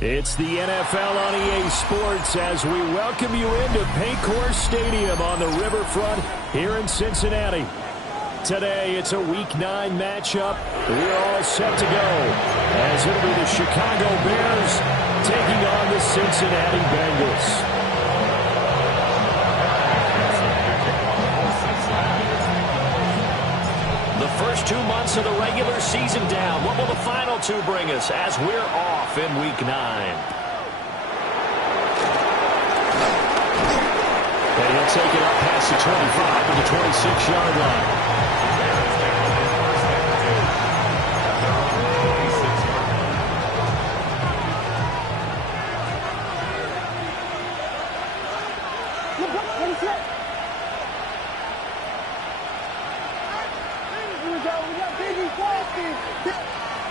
It's the NFL on EA Sports as we welcome you into Paycor Stadium on the riverfront here in Cincinnati. Today, it's a Week 9 matchup. We're all set to go as it'll be the Chicago Bears taking on the Cincinnati Bengals. The first 2 months of the regular season down. What will the final 2 bring us as we're off in Week 9? And he'll take it up past the 25 to the 26-yard line.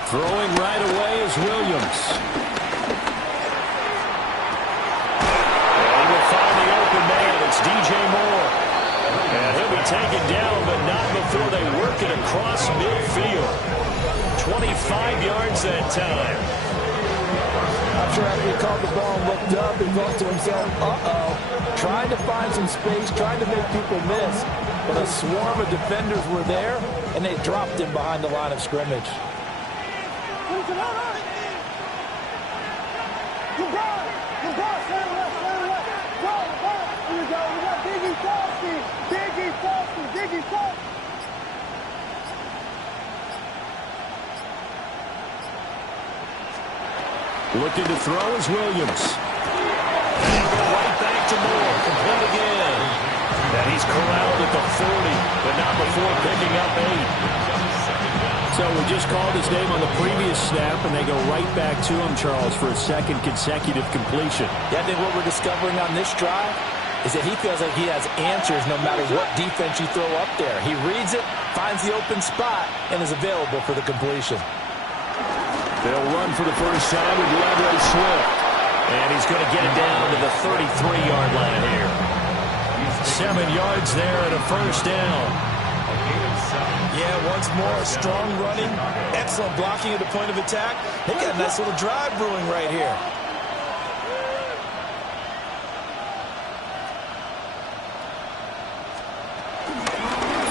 Throwing right away is Williams. And we'll find the open man. It's DJ Moore. And he'll be taken down, but not before they work it across midfield. 25 yards that time. After he caught the ball and looked up, he thought to himself, uh-oh. Trying to find some space, trying to make people miss. But a swarm of defenders were there, and they dropped him behind the line of scrimmage. Looking to throw is Williams. And go right back to Moore. Complete again. And he's corralled at the 40, but not before picking up 8. So we just called his name on the previous snap, and they go right back to him, Charles, for a second consecutive completion. Yeah, I think what we're discovering on this drive is that he feels like he has answers no matter what defense you throw up there. He reads it, finds the open spot, and is available for the completion. They'll run for the first time with Leandre Swift. And he's going to get it down to the 33-yard line here. 7 yards there and a first down. Yeah, once more, strong running, excellent blocking at the point of attack. They got a nice little drive brewing right here.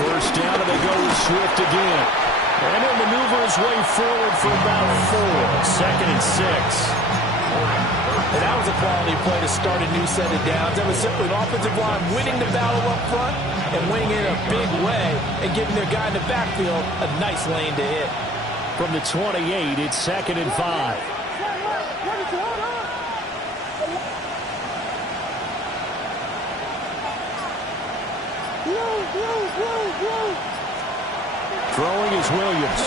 First down, and they go with Swift again. And he'll maneuver his way forward for about 4. 2nd and 6. And that was a quality play to start a new set of downs. That was simply an offensive line winning the battle up front and winning it in a big way and giving their guy in the backfield a nice lane to hit. From the 28, it's 2nd and 5. Throwing is Williams.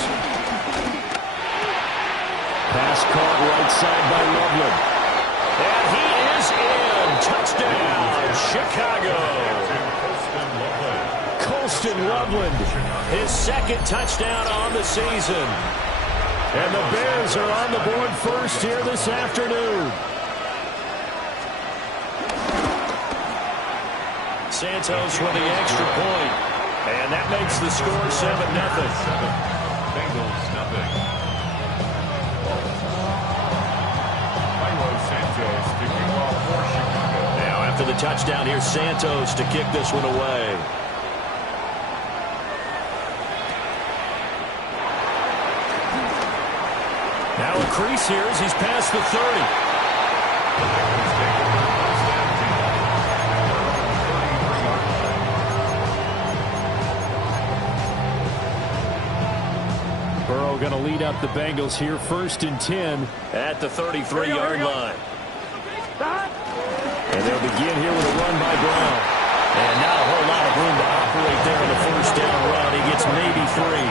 Pass caught right side by Loveland. And he is in. Touchdown, Chicago. Colston Loveland, his 2nd touchdown on the season. And the Bears are on the board first here this afternoon. Santos with the extra point. And that makes the score 7-0. Bengals, nothing. Santos kicking off for Chicago. Now after the touchdown, here's Santos to kick this one away. Now a crease here as he's past the 30. Burrow going to lead up the Bengals here, 1st and 10 at the 33-yard line. And they'll begin here with a run by Brown. And not a whole lot of room to operate there on the first down run. He gets maybe 3.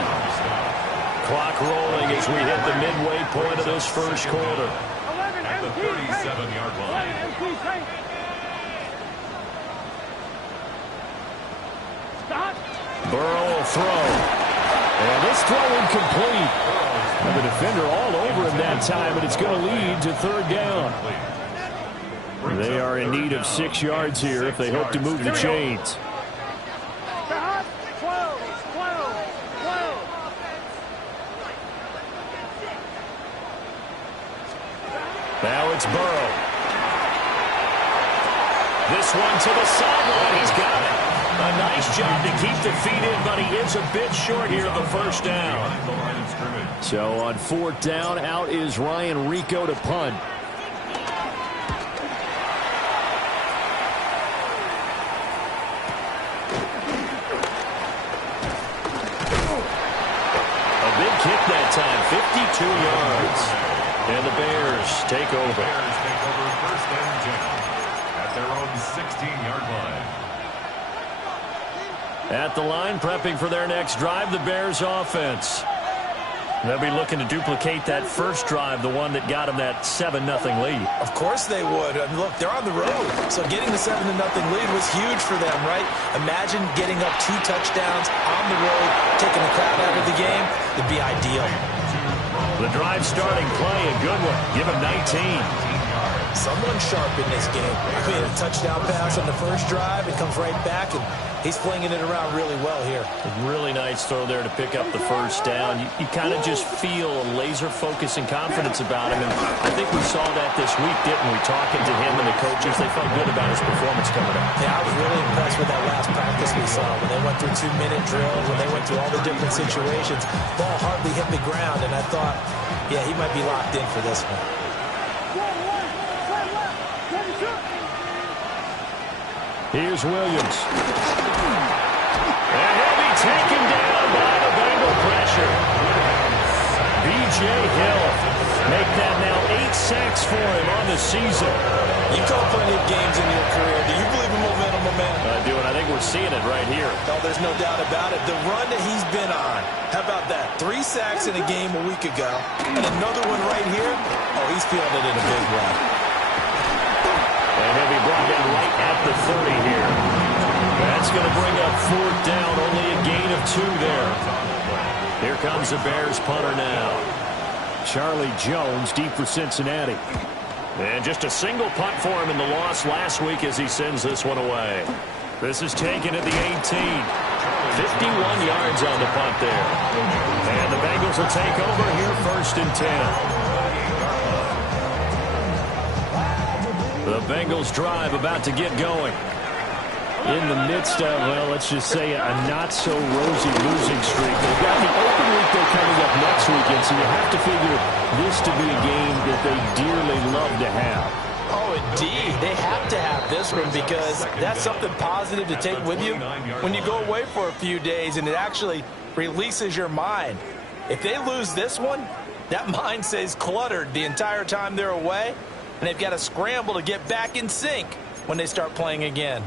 Clock rolling as we hit the midway point of this first quarter. At the 37-yard line. Burrow will throw. And this throw incomplete. And the defender all over him that time, but it's going to lead to 3rd down. They are in need of 6 yards here if they hope to move the chains. Now it's Burrow. This one to the sideline. He's got it. A nice job to keep the feet in, but he is a bit short here of the first down. So on fourth down, out is Ryan Rico to punt. A big kick that time, 52 yards. And the Bears take over. Bears take over first and 10 at their own 16-yard line. At the line, prepping for their next drive, the Bears offense. They'll be looking to duplicate that first drive, the one that got them that 7-0 lead. Of course they would. I mean, look, they're on the road. So getting the 7-0 lead was huge for them, right? Imagine getting up 2 touchdowns on the road, taking the crowd out of the game. It'd be ideal. The drive starting play, a good one. Give him 19. Someone sharp in this game. I mean, a touchdown pass on the first drive. It comes right back, and he's flinging it around really well here. A really nice throw there to pick up the first down. You kind of just feel a laser focus and confidence about him. And I think we saw that this week, didn't we? Talking to him and the coaches, they felt good about his performance coming up. Yeah, I was really impressed with that last practice we saw. When they went through 2-minute drills, when they went through all the different situations, ball hardly hit the ground. And I thought, yeah, he might be locked in for this one. Here's Williams. And he'll be taken down by the Bengal pressure. B.J. Hill make that now 8 sacks for him on the season. You call plenty of games in your career. Do you believe in momentum? I do, and I think we're seeing it right here. Oh, there's no doubt about it. The run that he's been on. How about that? 3 sacks in a game a week ago. And another one right here. Oh, he's feeling it in a big way. And he'll be brought in right at the 30 here. That's going to bring up fourth down. Only a gain of 2 there. Here comes the Bears punter now. Charlie Jones deep for Cincinnati. And just a single punt for him in the loss last week as he sends this one away. This is taken at the 18. 51 yards on the punt there. And the Bengals will take over here first and 10. The Bengals drive about to get going. In the midst of, well, let's just say a not-so-rosy losing streak. They've got the open week they're coming up next weekend, so you have to figure this to be a game that they dearly love to have. Oh, indeed. They have to have this one because that's something positive to take with you when you go away for a few days, and it actually releases your mind. If they lose this one, that mind stays cluttered the entire time they're away, and they've got to scramble to get back in sync when they start playing again.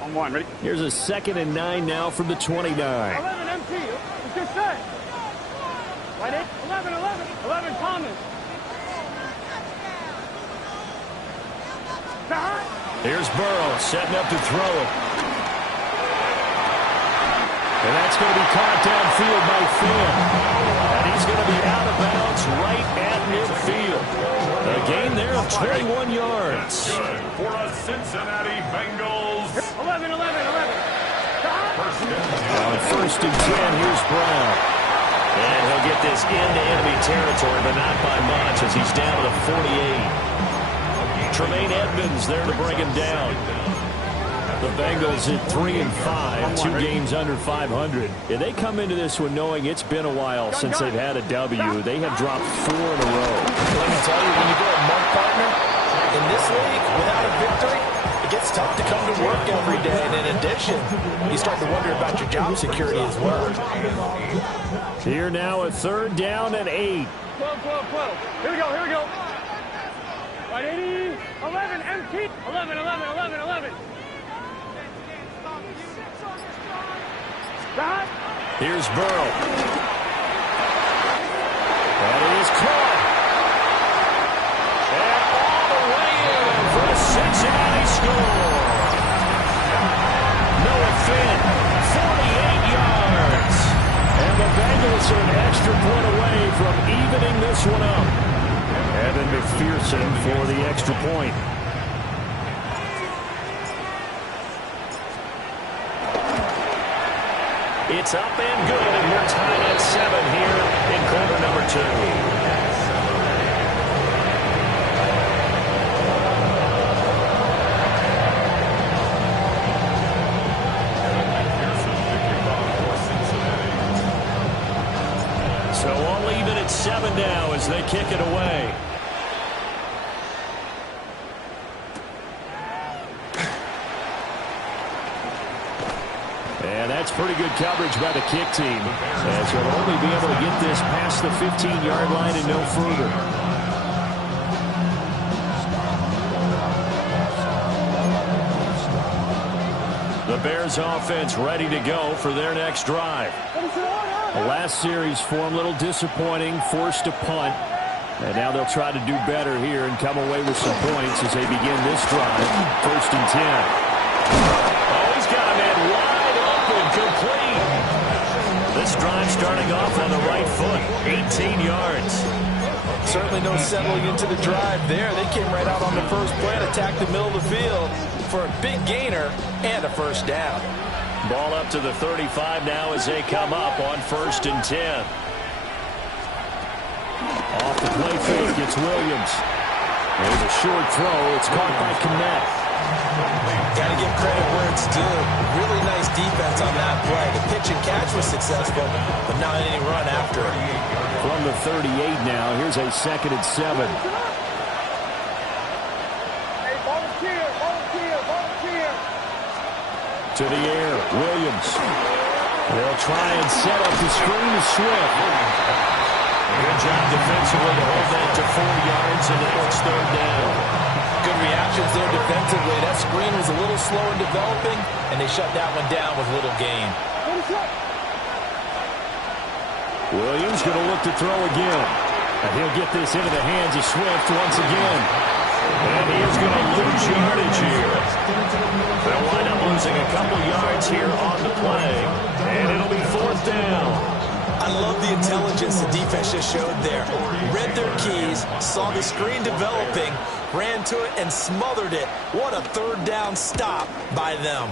On one, ready? Here's a 2nd and 9 now from the 29. 11 empty. It's good set. Right in. 11, 11. 11 Thomas. Here's Burrow setting up to throw it. And that's going to be caught downfield by Finn. And he's going to be out of bounds right at midfield. A gain there of 21 yards. Good for a Cincinnati Bengals. 11, 11, 11. On first and 10, here's Brown. And he'll get this into enemy territory, but not by much as he's down to 48. Tremaine Edmonds there to bring him down. The Bengals at 3-5, 2 games under 500. And they come into this one knowing it's been a while since they've had a W. They have dropped 4 in a row. Let me tell you, when you go a month, partner, in this league, without a victory, it gets tough to come to work every day. And in addition, you start to wonder about your job security as well. Here now a 3rd down and 8. 12, 12, 12. Here we go, here we go. Right, 80. 11, empty. 11, 11, 11, 11. Here's Burrow. And it is caught. And all the way in for a Cincinnati score. Noah Finn, 48 yards. And the Bengals are an extra point away from evening this one up. Evan McPherson for the extra point. It's up and good, and we're tied at 7 here in quarter number 2. So all even at 7 now as they kick it away. And that's pretty good coverage by the kick team, as he'll only be able to get this past the 15-yard line and no further. The Bears offense ready to go for their next drive. The last series for them, a little disappointing, forced to punt. And now they'll try to do better here and come away with some points as they begin this drive. 1st and 10. Oh, he's got a man wide open, complete. This drive starting off on the right foot, 18 yards. Certainly no settling into the drive there. They came right out on the first play and attacked the middle of the field for a big gainer and a first down. Ball up to the 35 now as they come up on 1st and 10. Off the play fake, it's Williams. There's a short throw. It's caught by Kmet. Got to give credit where it's due. Really nice defense on that play. The pitch and catch was successful, but not any run after it. From the 38 now, here's a 2nd and 7. Hey, volunteer, volunteer, volunteer. To the air, Williams. They'll try and set up the screen to Swift. Good job defensively to hold that to 4 yards, and now it's 3rd down. Good reactions there defensively. That screen was a little slow in developing, and they shut that one down with little gain. Williams going to look to throw again. And he'll get this into the hands of Swift once again. And he is going to lose yardage here. They'll wind up losing a couple yards here on the play. And it'll be 4th down. I love the intelligence the defense just showed there. Read their keys, saw the screen developing, ran to it, and smothered it. What a 3rd down stop by them.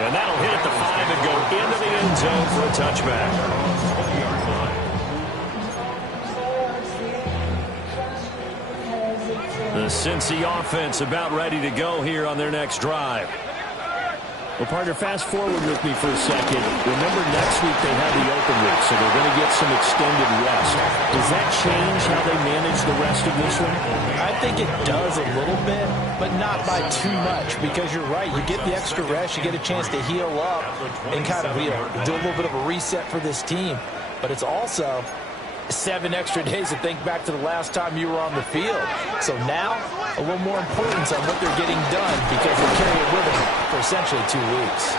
And that'll hit at the 5 and go into the end zone for a touchback. The Cincy offense about ready to go here on their next drive. Well, partner, fast forward with me for a second. Remember, next week they have the open week, so they're going to get some extended rest. Does that change how they manage the rest of this one? I think it does a little bit, but not by too much, because you're right. You get the extra rest, you get a chance to heal up and kind of do a little bit of a reset for this team. But it's also 7 extra days to think back to the last time you were on the field. So now, a little more importance on what they're getting done because they carry it with them for essentially 2 weeks.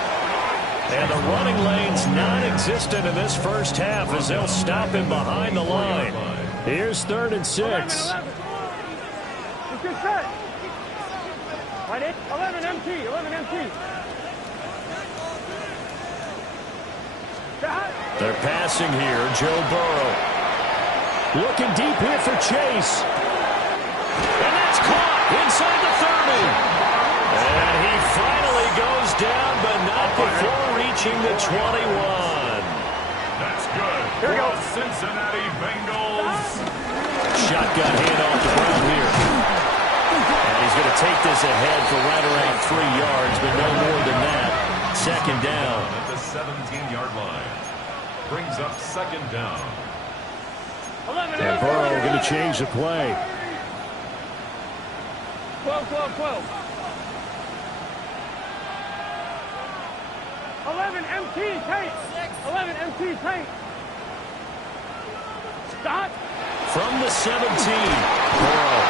And the running lane's non-existent in this first half as they'll stop him behind the line. Here's 3rd and 6. 11 MT, 11 MT. They're passing here, Joe Burrow. Looking deep here for Chase. And that's caught inside the 30. And he finally goes down, but not before reaching the 21. That's good. Here we go. Cincinnati Bengals. Shotgun handoff to Brown here. And he's going to take this ahead for right around 3 yards, but no more than that. 2nd down. At the 17-yard line. Brings up 2nd down. And Burrow going to change the play. 12, 12, 12. 11 MT tank. 11 MT tank. Stop. From the 17, Burrow.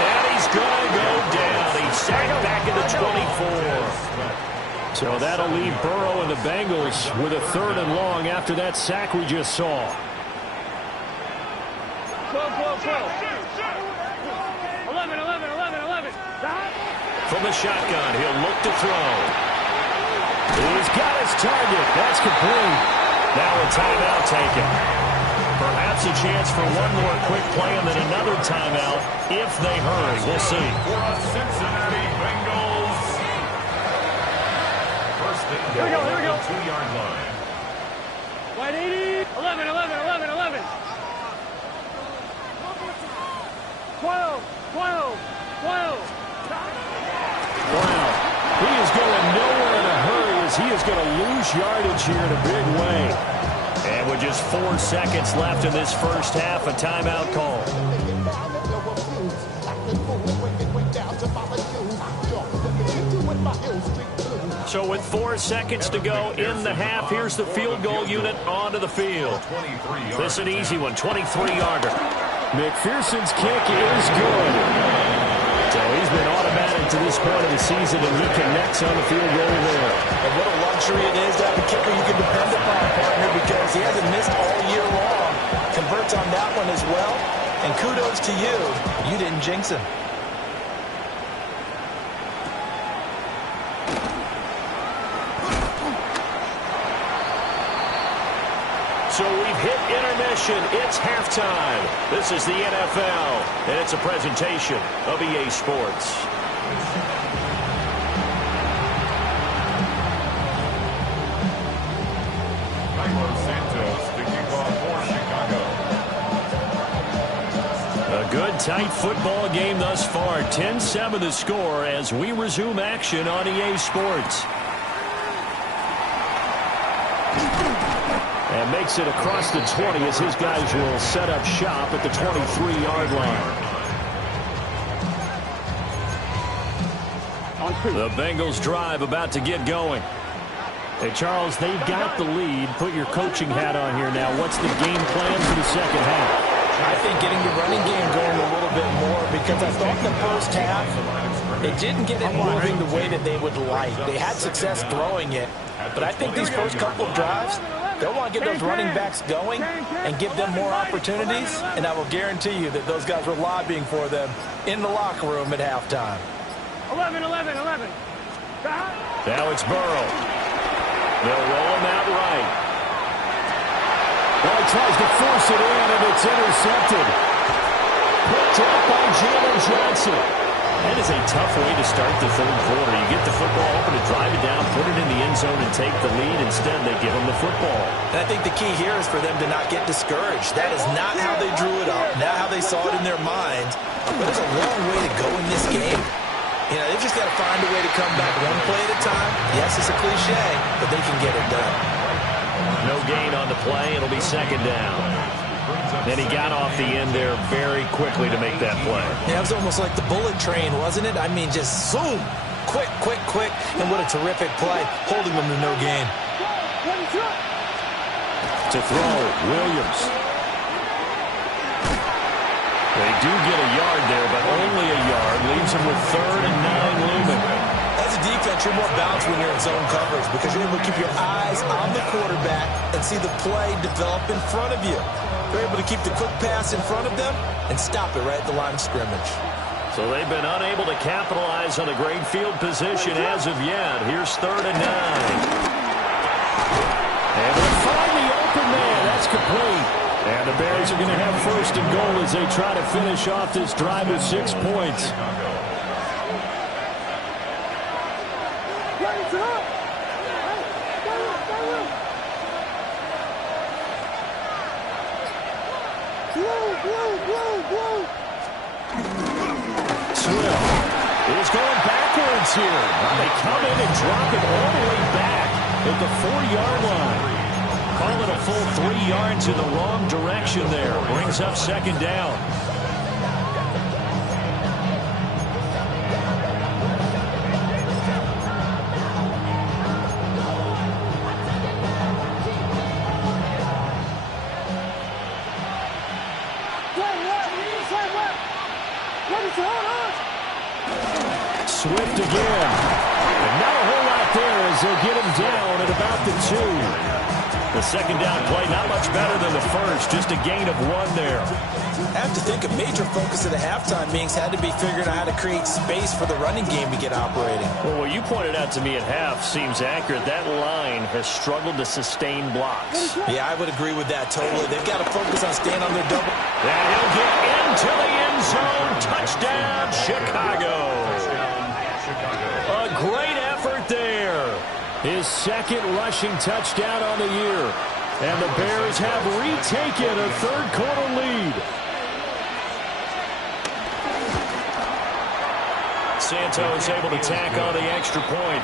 And he's going to go down. He's sacked back in the 24. So that'll leave Burrow and the Bengals with a 3rd and long after that sack we just saw. 12, 12, 12. 11, 11, 11, 11. Stop. From the shotgun, he'll look to throw. He's got his target. That's complete. Now a timeout taken. Perhaps a chance for one more quick play and then another timeout if they hurry. We'll see. For a Cincinnati Bengals he is going to lose yardage here in a big way. And with just 4 seconds left in this first half, a timeout call. So with 4 seconds to go in the half, here's the field goal unit onto the field. This is an easy one, 23-yarder. McPherson's kick is good. So he's been automatic to this point of the season, and he connects on the field goal there. And what a luxury it is to have a kicker you can depend upon, partner, because he hasn't missed all year long. Converts on that one as well. And kudos to you. You didn't jinx him. So we've hit intermission. It's halftime. This is the NFL, and it's a presentation of EA Sports. A good, tight football game thus far. 10-7 the score as we resume action on EA Sports. And makes it across the 20 as his guys will set up shop at the 23-yard line. The Bengals drive about to get going. Hey, Charles, they've got the lead. Put your coaching hat on here now. What's the game plan for the second half? I think getting the running game going a little bit more, because I thought in the first half it didn't get it moving the way that they would like. They had success throwing it, but I think these first couple of drives, they'll want to get those running backs going and give them more opportunities, and I will guarantee you that those guys were lobbying for them in the locker room at halftime. 11. Now it's Burrow. They'll roll him out right. Well, he tries to force it in, and it's intercepted. Picked up by Jalen Johnson. That is a tough way to start the third quarter. You get the football open to drive it down, put it in the end zone, and take the lead. Instead, they give him the football. And I think the key here is for them to not get discouraged. That is not how they drew it up, not how they saw it in their minds. But there's a long way to go in this game. You know, they've just got to find a way to come back one play at a time. Yes, it's a cliche, but they can get it done. No gain on the play. It'll be second down. And he got off the end there very quickly to make that play. Yeah, it was almost like the bullet train, wasn't it? I mean, just zoom. Quick. And what a terrific play, holding them to no gain. To throw, Williams. They do get a yard there, but only a yard. Leaves them with 3rd and 9 looming. As a defense, you're more balanced when you're in zone coverage because you're able to keep your eyes on the quarterback and see the play develop in front of you. They're able to keep the quick pass in front of them and stop it right at the line of scrimmage. So they've been unable to capitalize on a great field position as of yet. Here's 3rd and 9. And they'll find the open man. That's complete. And the Bears are going to have 1st and goal as they try to finish off this drive with 6 points. Swift is going backwards here. They come in and drop it all the way back at the 4-yard line. Call it a full 3 yards in the wrong direction there. Brings up second down. Swift again. And not a whole lot there as they'll get him down at about the 2. The second down play, not much better than the first. Just a gain of 1 there. I have to think a major focus of the halftime meetings had to be figuring out how to create space for the running game to get operating. Well, what you pointed out to me at half seems accurate. That line has struggled to sustain blocks. Yeah, I would agree with that totally. They've got to focus on staying on their double. And he'll get into the end zone. Touchdown, Chicago. A great effort there. His 2nd rushing touchdown on the year. And the Bears have retaken a 3rd quarter lead. Santos able to tack on the extra point.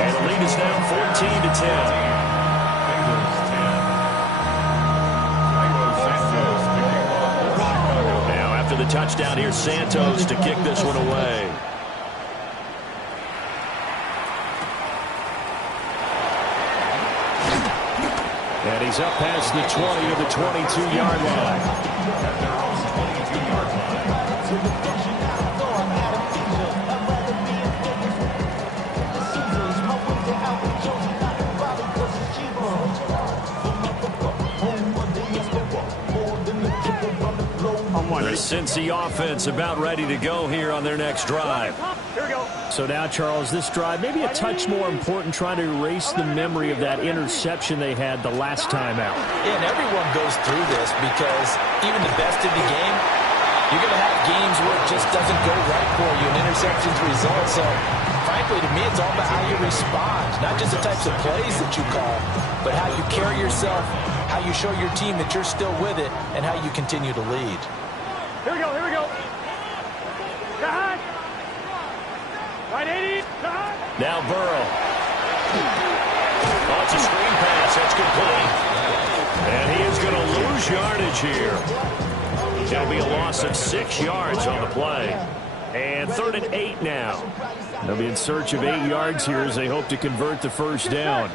And the lead is now 14-10. After the touchdown, here's Santos to kick this one away. And he's up past the 20 to the 22-yard line. The Cincy offense about ready to go here on their next drive. Here we go. So now, Charles, this drive maybe a touch more important, trying to erase the memory of that interception they had the last time out. Yeah, and everyone goes through this because even the best in the game, you're going to have games where it just doesn't go right for you and interceptions result. So, frankly, to me, it's all about how you respond, not just the types of plays that you call, but how you carry yourself, how you show your team that you're still with it, and how you continue to lead. Here we go, here we go. Behind. Right 80. Behind. Now Burrow. Oh, it's a screen pass. That's complete. And he is going to lose yardage here. It'll be a loss of 6 yards on the play. And 3rd and 8 now. They'll be in search of 8 yards here as they hope to convert the first down.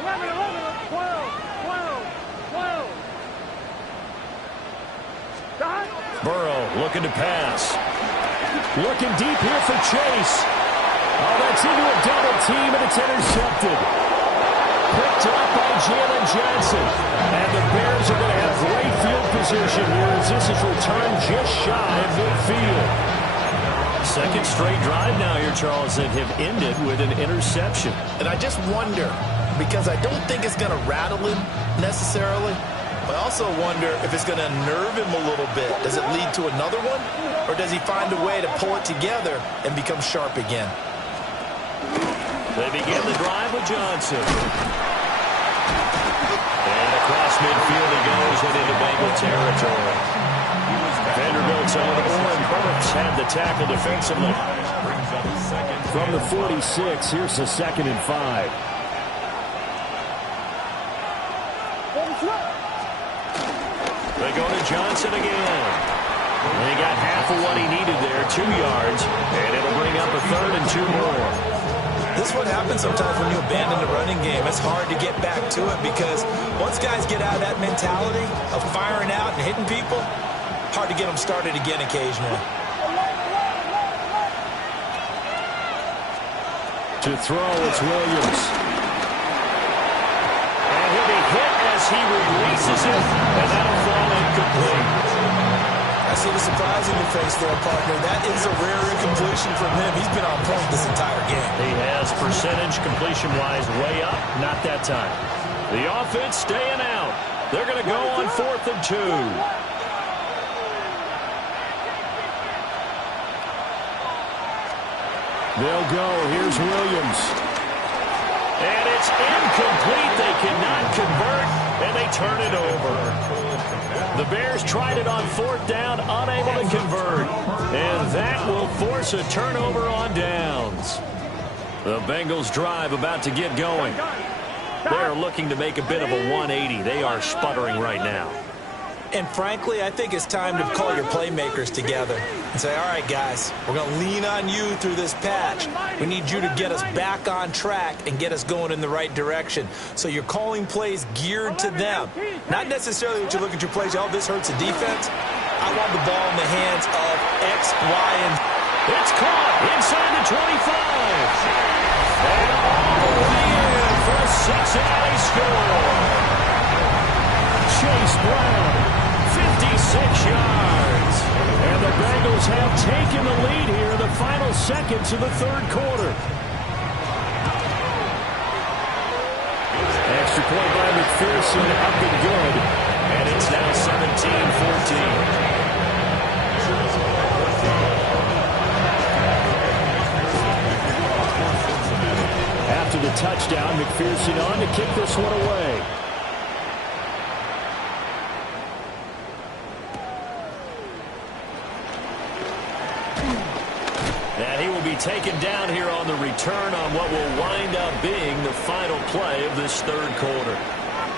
11, 12, 12. Behind. Burrow looking to pass. Looking deep here for Chase. Oh, that's into a double team, and it's intercepted. Picked up by Jalen Johnson. And the Bears are going to have great field position here as this is returned just shy of midfield. Second straight drive now here, Charles, that have ended with an interception. And I just wonder, because I don't think it's going to rattle him necessarily, but I also wonder if it's going to unnerve him a little bit. Does it lead to another one? Or does he find a way to pull it together and become sharp again? They begin the drive with Johnson. And across midfield he goes and into Bengal territory. Vanderbilt's own Oren Burks had the tackle defensively. From the 46, here's the 2nd and 5. They go to Johnson again. They got half of what he needed there, 2 yards, and it'll bring up a 3rd and 2 more. This is what happens sometimes when you abandon the running game. It's hard to get back to it because once guys get out of that mentality of firing out and hitting people, hard to get them started again occasionally. To throw, it's Williams. And he'll be hit as he releases it, and that'll fall incomplete. I see the surprise in your face there, partner. That is a rare incompletion from him. He's been on point this entire game. He has percentage completion-wise way up, not that time. The offense staying out. They're going to go on 4th and 2. They'll go. Here's Williams. And it's incomplete. They cannot convert, and they turn it over. The Bears tried it on 4th down, unable to convert. And that will force a turnover on downs. The Bengals drive about to get going. They're looking to make a bit of a 180. They are sputtering right now. And frankly, I think it's time to call your playmakers together and say, all right, guys, we're going to lean on you through this patch. We need you to get us back on track and get us going in the right direction. So you're calling plays geared to them. Not necessarily that you look at your plays, oh, this hurts the defense. I want the ball in the hands of X, Y, and it's caught inside the 25. And all the way in for a Cincinnati score. Chase Brown, 56 yards. And the Bengals have taken the lead here in the final seconds of the 3rd quarter. Extra point by McPherson, up and good. And it's now 17-14. After the touchdown, McPherson on to kick this one away. And he will be taken down here on the return on what will wind up being the final play of this third quarter.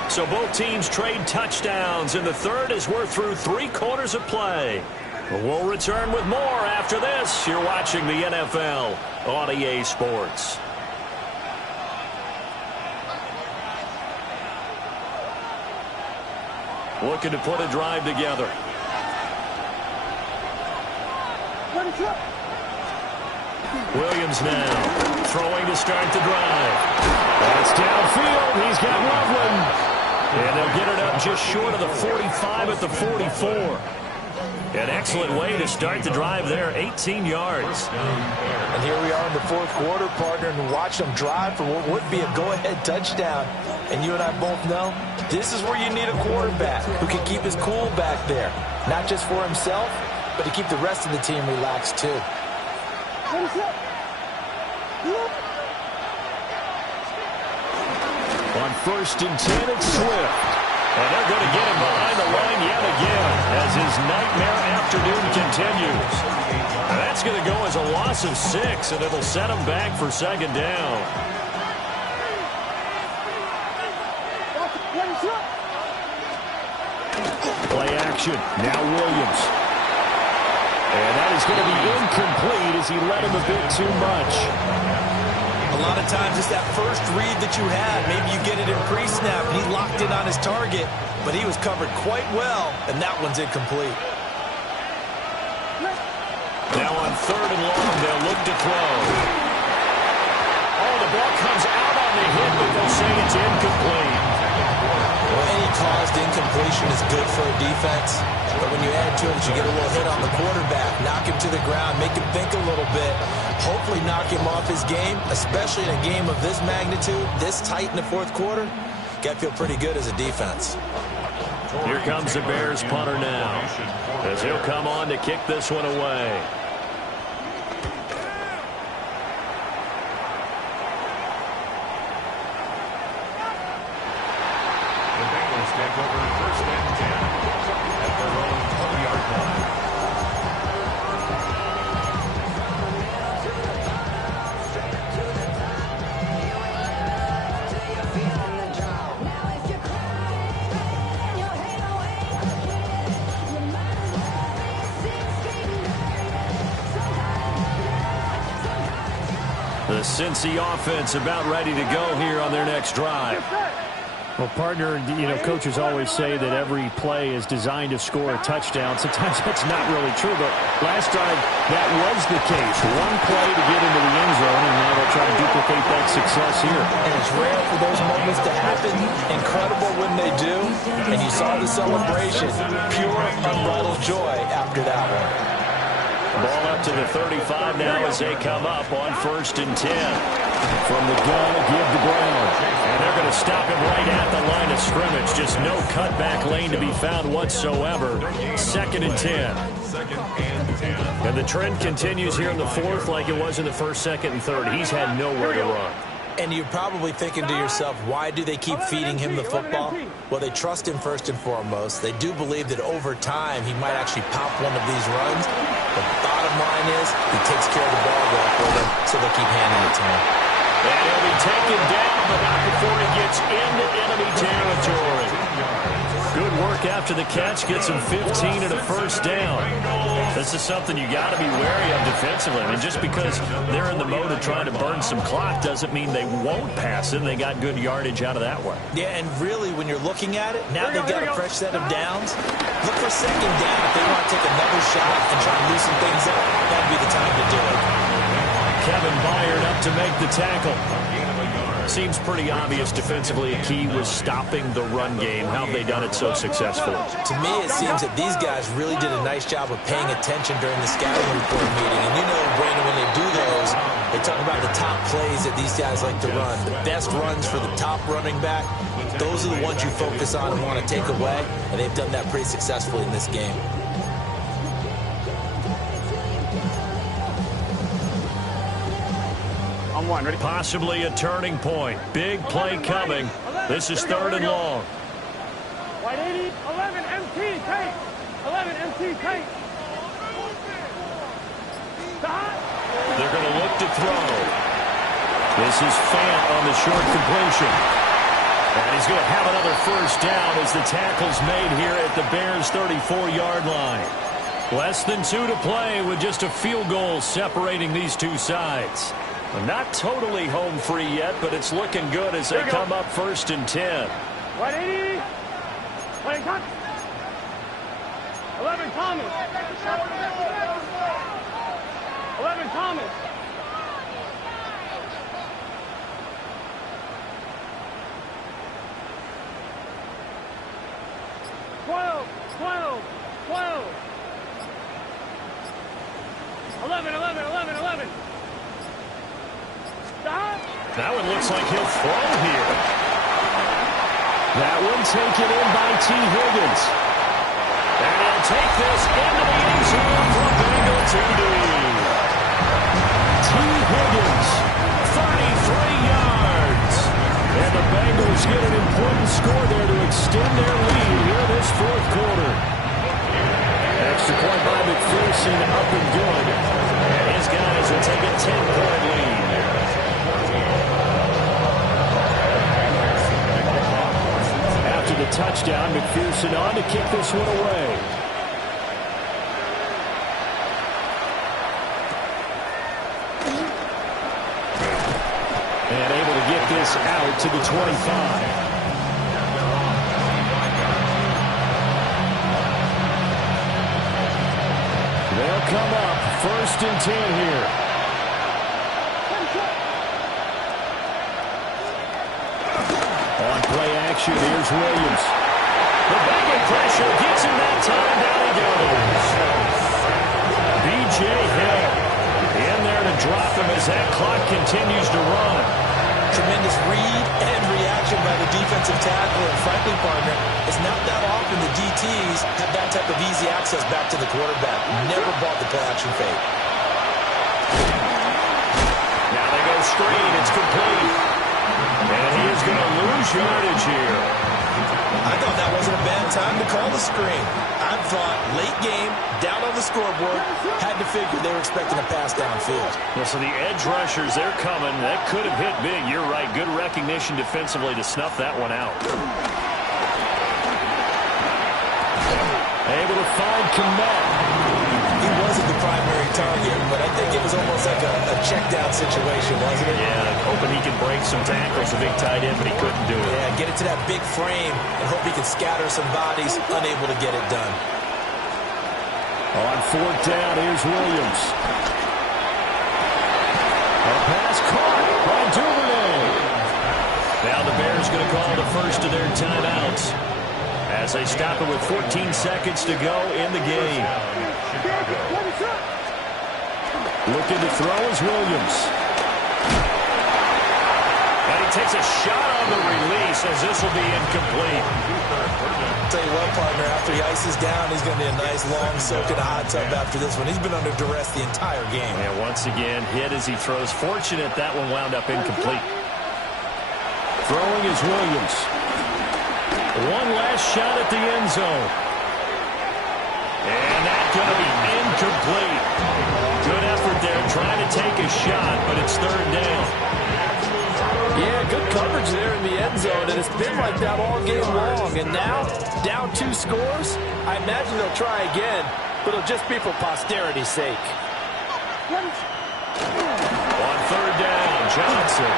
So both teams trade touchdowns in the third as we're through 3 quarters of play. We'll return with more after this. You're watching the NFL on EA Sports. Looking to put a drive together. Williams now throwing to start the drive. That's downfield. He's got Loveland. And they'll get it up just short of the 45 at the 44. An excellent way to start the drive there, 18 yards. And here we are in the fourth quarter, partner, and watch them drive for what would be a go-ahead touchdown. And you and I both know this is where you need a quarterback who can keep his cool back there, not just for himself, but to keep the rest of the team relaxed too. On 1st and 10, it's Swift. And they're going to get him behind the line yet again as his nightmare afternoon continues. And that's going to go as a loss of 6, and it'll set him back for second down. Play action. Now Williams. And that is going to be incomplete as he led him a bit too much. A lot of times it's that first read that you had. Maybe you get it in pre-snap, and he locked in on his target, but he was covered quite well, and that one's incomplete. Now on 3rd and long, they'll look to throw. Oh, the ball comes out on the hit, but they'll say it's incomplete. Well, any caused incompletion is good for a defense, but when you add to it, you get a little hit on the quarterback, knock him to the ground, make him think a little bit, hopefully knock him off his game, especially in a game of this magnitude, this tight in the fourth quarter. Got to feel pretty good as a defense. Here comes the Bears punter now, as he'll come on to kick this one away. The Bengals take over 1st and 10 at their own 20-yard line. The Cincy offense about ready to go here on their next drive. Well, partner, coaches always say that every play is designed to score a touchdown. Sometimes that's not really true, but last drive, that was the case. One play to get into the end zone, and now they'll try to duplicate that success here. And it's rare for those moments to happen. Incredible when they do. And you saw the celebration. Pure, unbridled joy after that one. Ball up to the 35 now as they come up on 1st and 10. From the gun, give to Brown. And they're going to stop him right at the line of scrimmage. Just no cutback lane to be found whatsoever. 2nd and 10. And the trend continues here in the fourth like it was in the 1st, 2nd, and 3rd. He's had nowhere to run. And you're probably thinking to yourself, why do they keep feeding him the football? Well, they trust him first and foremost. They do believe that over time he might actually pop one of these runs. The bottom line is he takes care of the ball well for them, so they'll keep handing it to him. And he'll be taken down, but not before he gets into enemy territory. Good work after the catch. Gets him 15 and a 1st down. This is something you got to be wary of defensively. I mean, just because they're in the mode of trying to burn some clock doesn't mean they won't pass it. They got good yardage out of that one. Yeah, and really, when you're looking at it, now they've got a fresh set of downs. Look for 2nd down. If they want to take another shot and try and loosen things up, that'd be the time to do it. Kevin Byard up to make the tackle. Seems pretty obvious defensively a key was stopping the run game. How have they done it so successfully? To me, it seems that these guys really did a nice job of paying attention during the scouting report meeting. And you know, Brandon, when they do those, they talk about the top plays that these guys like to run. The best runs for the top running back, those are the ones you focus on and want to take away. And they've done that pretty successfully in this game. Ready? Possibly a turning point. Big play coming. This is 3rd and long. Wide 80, 11, MT, tight. 11, MT, tight. to throw. This is Fant on the short completion. And he's going to have another first down as the tackle's made here at the Bears' 34-yard line. Less than 2 to play with just a field goal separating these two sides. Not totally home free yet, but it's looking good as they come up 1st and 10. 180. Playing cut. 11 Thomas. 11 Thomas. Twelve. 11. Stop. That one looks like he'll throw here. That one taken in by T. Higgins. And he'll take this into the end zone for a Bengal TD. T. Higgins, 33 yards. And the Bengals get an important score there to extend their lead here this 4th quarter. Extra point by McPherson, up and good. And his guys will take a 10-point lead. After the touchdown, McPherson on to kick this one away. And able to get this out to the 25. They'll come up 1st and 10 here. On play action, here's Williams. The Bengal pressure gets him that time. Down he goes. B.J. Hill in there to drop him as that clock continues to run. Tremendous read and reaction by the defensive tackle. And frankly, partner, it's not that often the DTs have that type of easy access back to the quarterback. Never bought the play action fake. Now they go screen. It's complete. And he is going to lose yardage here. I thought that wasn't a bad time to call the screen. I thought late game, down on the scoreboard, had to figure they were expecting a pass downfield. Well, so the edge rushers, they're coming. That could have hit big. You're right. Good recognition defensively to snuff that one out. Able to find Kmet. He wasn't the primary target, but I think it was almost like a check-down situation, wasn't it? Yeah, hoping he could break some tackles, a big tight end, but he couldn't do it. Yeah, get it to that big frame and hope he can scatter some bodies, unable to get it done. On 4th down, here's Williams. A pass caught by Duvernay. Now the Bears going to call the first of their timeouts as they stop it with 14 seconds to go in the game. Looking to throw is Williams. And he takes a shot on the release as this will be incomplete. Tell you what, partner, after he ices down, he's going to be a nice long soak in a hot tub after this one. He's been under duress the entire game. And once again, hit as he throws. Fortunate that one wound up incomplete. Throwing is Williams. One last shot at the end zone. And that's going to be incomplete. Good effort there trying to take a shot, but it's 3rd down. Yeah, good coverage there in the end zone, and it's been like that all game long. And now, down 2 scores, I imagine they'll try again, but it'll just be for posterity's sake. On 3rd down, Johnson.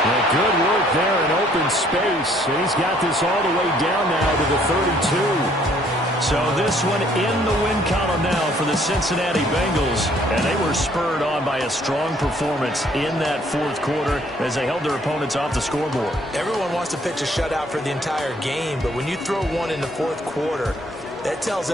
Well, good work there in open space, and he's got this all the way down now to the 32. So this one in the win column now for the Cincinnati Bengals, and they were spurred on by a strong performance in that 4th quarter as they held their opponents off the scoreboard. Everyone wants to pitch a shutout for the entire game, but when you throw one in the 4th quarter, that tells